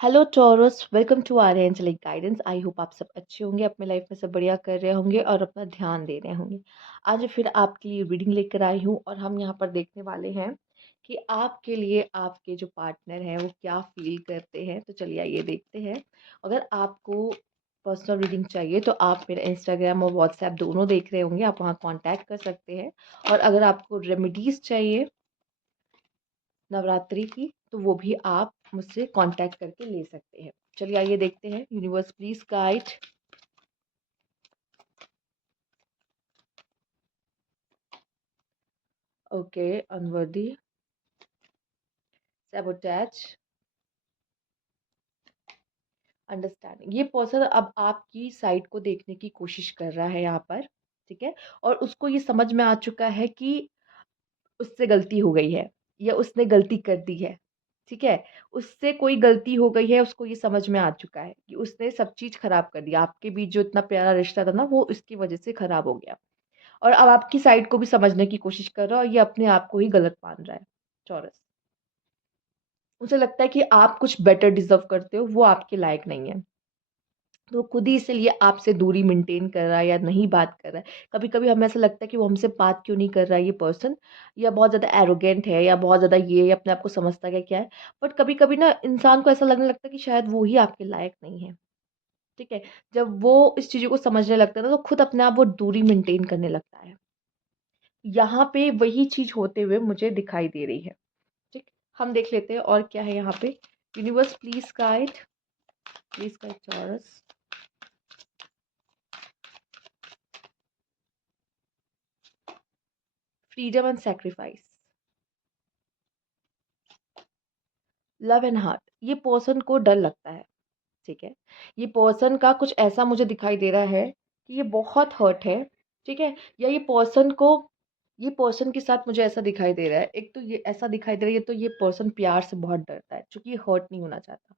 Hello Taurus, welcome to our angelic guidance. I hope आप सब अच्छे होंगे, अपने लाइफ में सब बढ़िया कर रहे होंगे और अपना ध्यान दे रहे होंगे। आज फिर आपके लिए रीडिंग लेकर आई हूँ और हम यहाँ पर देखने वाले हैं कि आपके लिए आपके जो पार्टनर हैं वो क्या फील करते हैं। तो चलिए आइए देखते हैं। अगर आपको पर्सनल रीडिंग चाहिए तो आप मेरा इंस्टाग्राम और व्हाट्सएप दोनों देख रहे होंगे, आप वहाँ कॉन्टैक्ट कर सकते हैं। और अगर आपको रेमेडीज़ चाहिए नवरात्रि की तो वो भी आप मुझसे कांटेक्ट करके ले सकते हैं। चलिए आइए देखते हैं। Universe please guide. Okay, unworthy, sabotage, understanding. ये पर्सन अब आपकी साइड को देखने की कोशिश कर रहा है यहाँ पर, ठीक है। और उसको ये समझ में आ चुका है कि उससे गलती हो गई है या उसने गलती कर दी है, ठीक है। उससे कोई गलती हो गई है, उसको ये समझ में आ चुका है कि उसने सब चीज़ खराब कर दिया। आपके बीच जो इतना प्यारा रिश्ता था ना, वो इसकी वजह से खराब हो गया। और अब आपकी साइड को भी समझने की कोशिश कर रहा है और ये अपने आप को ही गलत मान रहा है। चौरस, उसे लगता है कि आप कुछ बेटर डिजर्व करते हो, वो आपके लायक नहीं है। तो खुद ही इसलिए आपसे दूरी मेंटेन कर रहा है या नहीं बात कर रहा है। कभी कभी हमें ऐसा लगता है कि वो हमसे बात क्यों नहीं कर रहा है ये पर्सन, या बहुत ज़्यादा एरोगेंट है या बहुत ज़्यादा ये या अपने आप को समझता है क्या है। बट कभी कभी ना इंसान को ऐसा लगने लगता है कि शायद वो ही आपके लायक नहीं है, ठीक है। जब वो इस चीज़ों को समझने लगता है ना, तो खुद अपने आप वो दूरी मेंटेन करने लगता है। यहाँ पे वही चीज़ होते हुए मुझे दिखाई दे रही है, ठीक। हम देख लेते हैं और क्या है यहाँ पे। Universe please guide taurus. Freedom and sacrifice, love and heart. ये पर्सन को डर लगता है, ठीक है। ये पर्सन का कुछ ऐसा मुझे दिखाई दे रहा है कि ये बहुत हर्ट है, ठीक है। या ये पर्सन के साथ मुझे ऐसा दिखाई दे रहा है, एक तो ये ऐसा दिखाई दे रहा है, ये तो ये पर्सन प्यार से बहुत डरता है, क्योंकि ये हर्ट नहीं होना चाहता,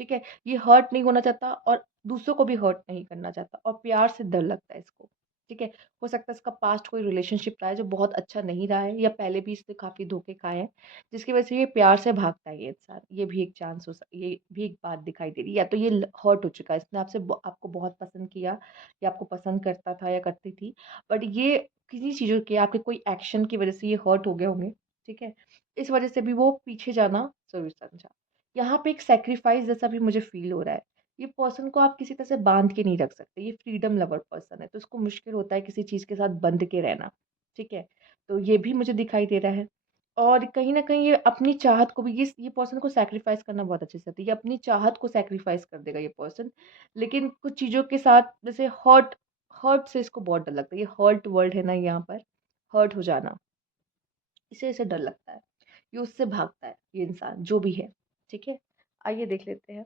ठीक है। ये हर्ट नहीं होना चाहता और दूसरों को भी हर्ट नहीं करना चाहता, और प्यार से डर लगता है इसको, ठीक है। हो सकता है इसका पास्ट कोई रिलेशनशिप रहा है जो बहुत अच्छा नहीं रहा है, या पहले भी इसने काफ़ी धोखे खाए हैं, जिसकी वजह से ये प्यार से भागता है ये इंसान। ये भी एक चांस ये भी एक बात दिखाई दे रही है। या तो ये हर्ट हो चुका है, इसने आपको बहुत पसंद किया, या आपको पसंद करता था या करती थी, बट ये किसी चीज़ों के आपके कोई एक्शन की वजह से ये हर्ट हो गए होंगे, ठीक है। इस वजह से भी वो पीछे जाना जरूर समझा। यहाँ पे एक सैक्रिफाइस जैसा भी मुझे फील हो रहा है। ये पर्सन को आप किसी तरह से बांध के नहीं रख सकते, ये फ्रीडम लवर पर्सन है, तो उसको मुश्किल होता है किसी चीज़ के साथ बंध के रहना, ठीक है। तो ये भी मुझे दिखाई दे रहा है। और कहीं न कहीं ये अपनी चाहत को भी, ये पर्सन को सैक्रिफाइस करना बहुत अच्छे से आता है। ये अपनी चाहत को सैक्रिफाइस कर देगा ये पर्सन, लेकिन कुछ चीज़ों के साथ जैसे हर्ट हर्ट से इसको बहुत डर लगता है। ये हर्ट वर्ड है ना यहाँ पर, हर्ट हो जाना, इसे डर लगता है। ये उससे भागता है ये इंसान जो भी है, ठीक है। आइए देख लेते हैं।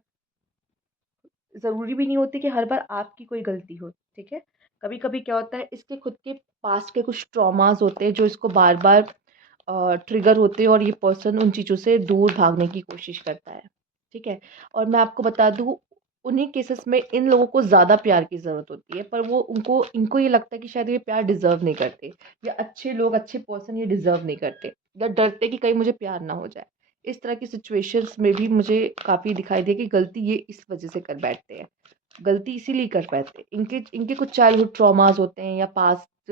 ज़रूरी भी नहीं होती कि हर बार आपकी कोई गलती हो, ठीक है। कभी-कभी क्या होता है, इसके खुद के पास्ट के कुछ ट्रॉमास होते हैं जो इसको बार-बार ट्रिगर होते हैं, और ये पर्सन उन चीज़ों से दूर भागने की कोशिश करता है, ठीक है। और मैं आपको बता दूँ, उन्हीं केसेस में इन लोगों को ज़्यादा प्यार की ज़रूरत होती है, पर वो उनको इनको ये लगता है कि शायद ये प्यार डिज़र्व नहीं करते, या अच्छे लोग, अच्छे पर्सन ये डिज़र्व नहीं करते, या डरते कि कहीं मुझे प्यार ना हो जाए। इस तरह की सिचुएशंस में भी मुझे काफ़ी दिखाई दिया कि गलती ये इस वजह से कर बैठते हैं। गलती इसीलिए कर पाते हैं, इनके इनके कुछ चाइल्डहुड ट्रॉमास होते हैं, या पास्ट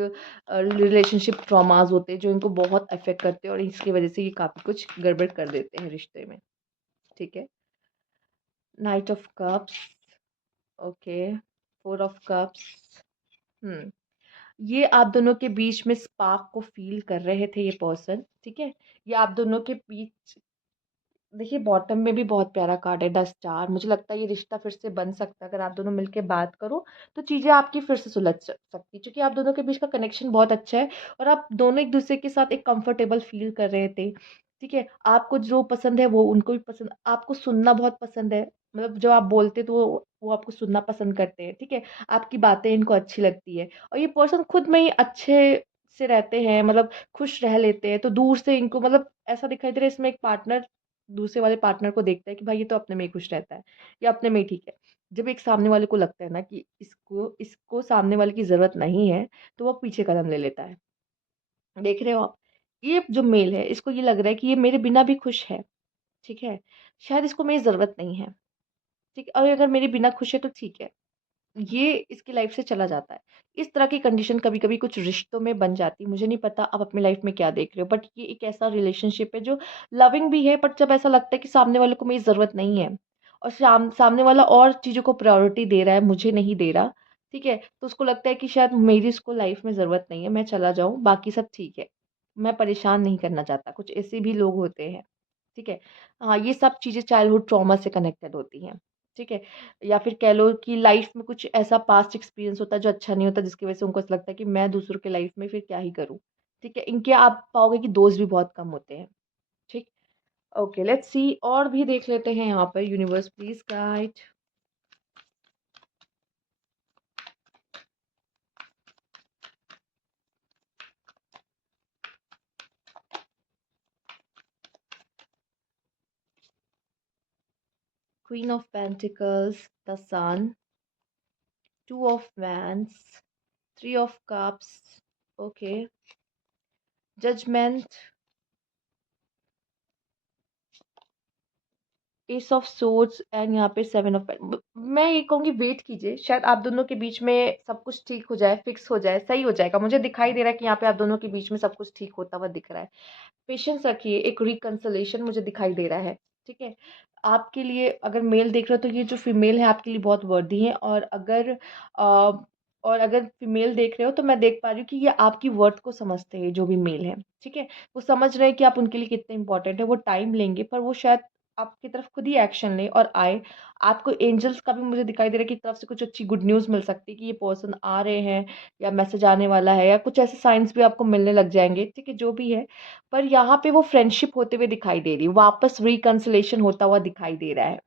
रिलेशनशिप ट्रॉमास होते हैं जो इनको बहुत अफेक्ट करते हैं, और इसकी वजह से ये काफ़ी कुछ गड़बड़ कर देते हैं रिश्ते में, ठीक है। Knight of cups, okay, four of cups. Hmm ये आप दोनों के बीच में स्पार्क को फील कर रहे थे ये पर्सन, ठीक है। ये आप दोनों के बीच, देखिए बॉटम में भी बहुत प्यारा कार्ड है, 10 स्टार। मुझे लगता है ये रिश्ता फिर से बन सकता है, अगर आप दोनों मिलके बात करो तो चीज़ें आपकी फिर से सुलझ सकती, क्योंकि आप दोनों के बीच का कनेक्शन बहुत अच्छा है, और आप दोनों एक दूसरे के साथ एक कंफर्टेबल फील कर रहे थे, ठीक है। आपको जो पसंद है वो उनको भी पसंद, आपको सुनना बहुत पसंद है, मतलब जब आप बोलते तो वो आपको सुनना पसंद करते हैं, ठीक है। आपकी बातें इनको अच्छी लगती है, और ये पर्सन खुद में ही अच्छे से रहते हैं, मतलब खुश रह लेते हैं, तो दूर से इनको मतलब ऐसा दिखाई दे रहा है इसमें एक पार्टनर दूसरे वाले पार्टनर को देखता है कि भाई ये तो अपने में ही खुश रहता है, या अपने में ही ठीक है। जब एक सामने वाले को लगता है ना कि इसको इसको सामने वाले की ज़रूरत नहीं है, तो वो पीछे कदम ले लेता है। देख रहे हो आप? ये जो मेल है, इसको ये लग रहा है कि ये मेरे बिना भी खुश है, ठीक है? शायद इसको मेरी ज़रूरत नहीं है। ठीक है? और अगर मेरे बिना खुश है तो ठीक है। ये इसकी लाइफ से चला जाता है। इस तरह की कंडीशन कभी-कभी कुछ रिश्तों में बन जाती है। मुझे नहीं पता आप अपनी लाइफ में क्या देख रहे हो, बट ये एक ऐसा रिलेशनशिप है जो लविंग भी है, बट जब ऐसा लगता है कि सामने वाले को मेरी ज़रूरत नहीं है और सामने वाला और चीज़ों को प्रायोरिटी दे रहा है, मुझे नहीं दे रहा, ठीक है? तो उसको लगता है कि शायद मेरी इसको लाइफ में ज़रूरत नहीं है, मैं चला जाऊँ, बाकी सब ठीक है। मैं परेशान नहीं करना चाहता, कुछ ऐसे भी लोग होते हैं, ठीक है? हाँ, ये सब चीज़ें चाइल्डहुड ट्रॉमा से कनेक्टेड होती हैं, ठीक है? या फिर कह लो कि लाइफ में कुछ ऐसा पास्ट एक्सपीरियंस होता है जो अच्छा नहीं होता, जिसकी वजह से उनको ऐसा लगता है कि मैं दूसरों के लाइफ में फिर क्या ही करूँ, ठीक है? इनके आप पाओगे कि दोस्त भी बहुत कम होते हैं, ठीक? ओके, लेट्स सी और भी देख लेते हैं यहाँ पर। Universe please guide. Queen of pentacles, the sun, two of wands, three of cups, okay, judgement, ace of swords and यहाँ पे सेवन ऑफ मैं ये कहूँगी वेट कीजिए, शायद आप दोनों के बीच में सब कुछ ठीक हो जाए, फिक्स हो जाए, सही हो जाएगा। मुझे दिखाई दे रहा है कि यहाँ पे आप दोनों के बीच में सब कुछ ठीक होता हुआ दिख रहा है। पेशेंस रखिए, एक रिकंसलेशन मुझे दिखाई दे रहा है, ठीक है? आपके लिए अगर मेल देख रहे हो तो ये जो फीमेल है आपके लिए बहुत वर्दी है, और अगर फीमेल देख रहे हो तो मैं देख पा रही हूँ कि ये आपकी वर्थ को समझते हैं, जो भी मेल है, ठीक है? वो समझ रहे हैं कि आप उनके लिए कितने इंपॉर्टेंट है। वो टाइम लेंगे पर वो शायद आपकी तरफ खुद ही एक्शन लें और आए। आपको एंजल्स का भी मुझे दिखाई दे रहा है कि तरफ से कुछ अच्छी गुड न्यूज़ मिल सकती है कि ये पर्सन आ रहे हैं या मैसेज आने वाला है, या कुछ ऐसे साइंस भी आपको मिलने लग जाएंगे, ठीक है? जो भी है, पर यहाँ पे वो फ्रेंडशिप होते हुए दिखाई दे रही है, वापस रिकंसिलेशन होता हुआ दिखाई दे रहा है,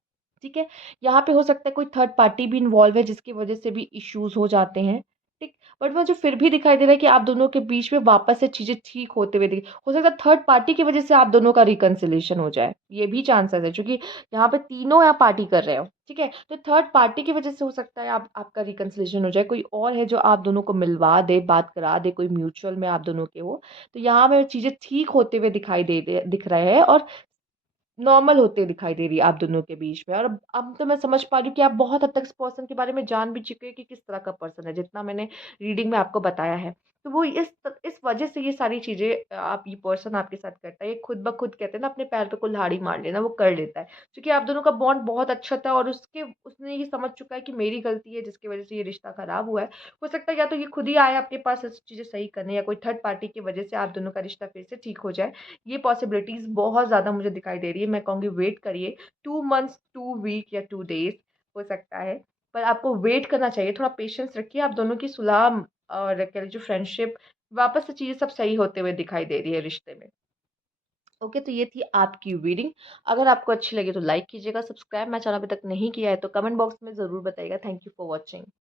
ठीक है? यहाँ पे हो सकता है कोई थर्ड पार्टी भी इन्वॉल्व है जिसकी वजह से भी इश्यूज हो जाते हैं, ठीक? बट मुझे फिर भी दिखाई दे रहा है कि आप दोनों के बीच में वापस से चीजें ठीक होते हुए दिख हो सकता है थर्ड पार्टी की वजह से आप दोनों का रिकंसिलेशन हो जाए, ये भी चांसेस है, क्योंकि यहाँ पे तीनों यहाँ पार्टी कर रहे हो, ठीक है? तो थर्ड पार्टी की वजह से हो सकता है आप आपका रिकंसिलेशन हो जाए, कोई और है जो आप दोनों को मिलवा दे, बात करा दे, कोई म्यूचुअल में आप दोनों के हो। तो यहाँ पे चीज़ें ठीक होते हुए दिख रहे हैं और नॉर्मल होते दिखाई दे रही है आप दोनों के बीच में। और अब तो मैं समझ पा रही हूँ कि आप बहुत हद तक इस पर्सन के बारे में जान भी चुके हैं कि किस तरह का पर्सन है, जितना मैंने रीडिंग में आपको बताया है। तो वो इस वजह से ये सारी चीज़ें आप ये पर्सन आपके साथ करता है। ये खुद ब खुद कहते हैं ना, अपने पैर पे कुल्हाड़ी मार लेना, वो कर लेता है। क्योंकि आप दोनों का बॉन्ड बहुत अच्छा था और उसने ये समझ चुका है कि मेरी गलती है जिसकी वजह से ये रिश्ता खराब हुआ है। हो सकता है या तो ये खुद ही आए आपके पास इस चीज़ें सही करने, या कोई थर्ड पार्टी की वजह से आप दोनों का रिश्ता फिर से ठीक हो जाए। ये पॉसिबिलिटीज़ बहुत ज़्यादा मुझे दिखाई दे रही है। मैं कहूँगी वेट करिए, 2 मंथ्स, 2 वीक या 2 डेज़ हो सकता है। पर आपको वेट करना चाहिए, थोड़ा पेशेंस रखिए। आप दोनों की सुलह और कह लीजिए फ्रेंडशिप, वापस से चीज़ें सब सही होते हुए दिखाई दे रही है रिश्ते में। ओके, तो ये थी आपकी रीडिंग। अगर आपको अच्छी लगी तो लाइक कीजिएगा, सब्सक्राइब मेरा चैनल अभी तक नहीं किया है तो कमेंट बॉक्स में ज़रूर बताइएगा। Thank you for watching.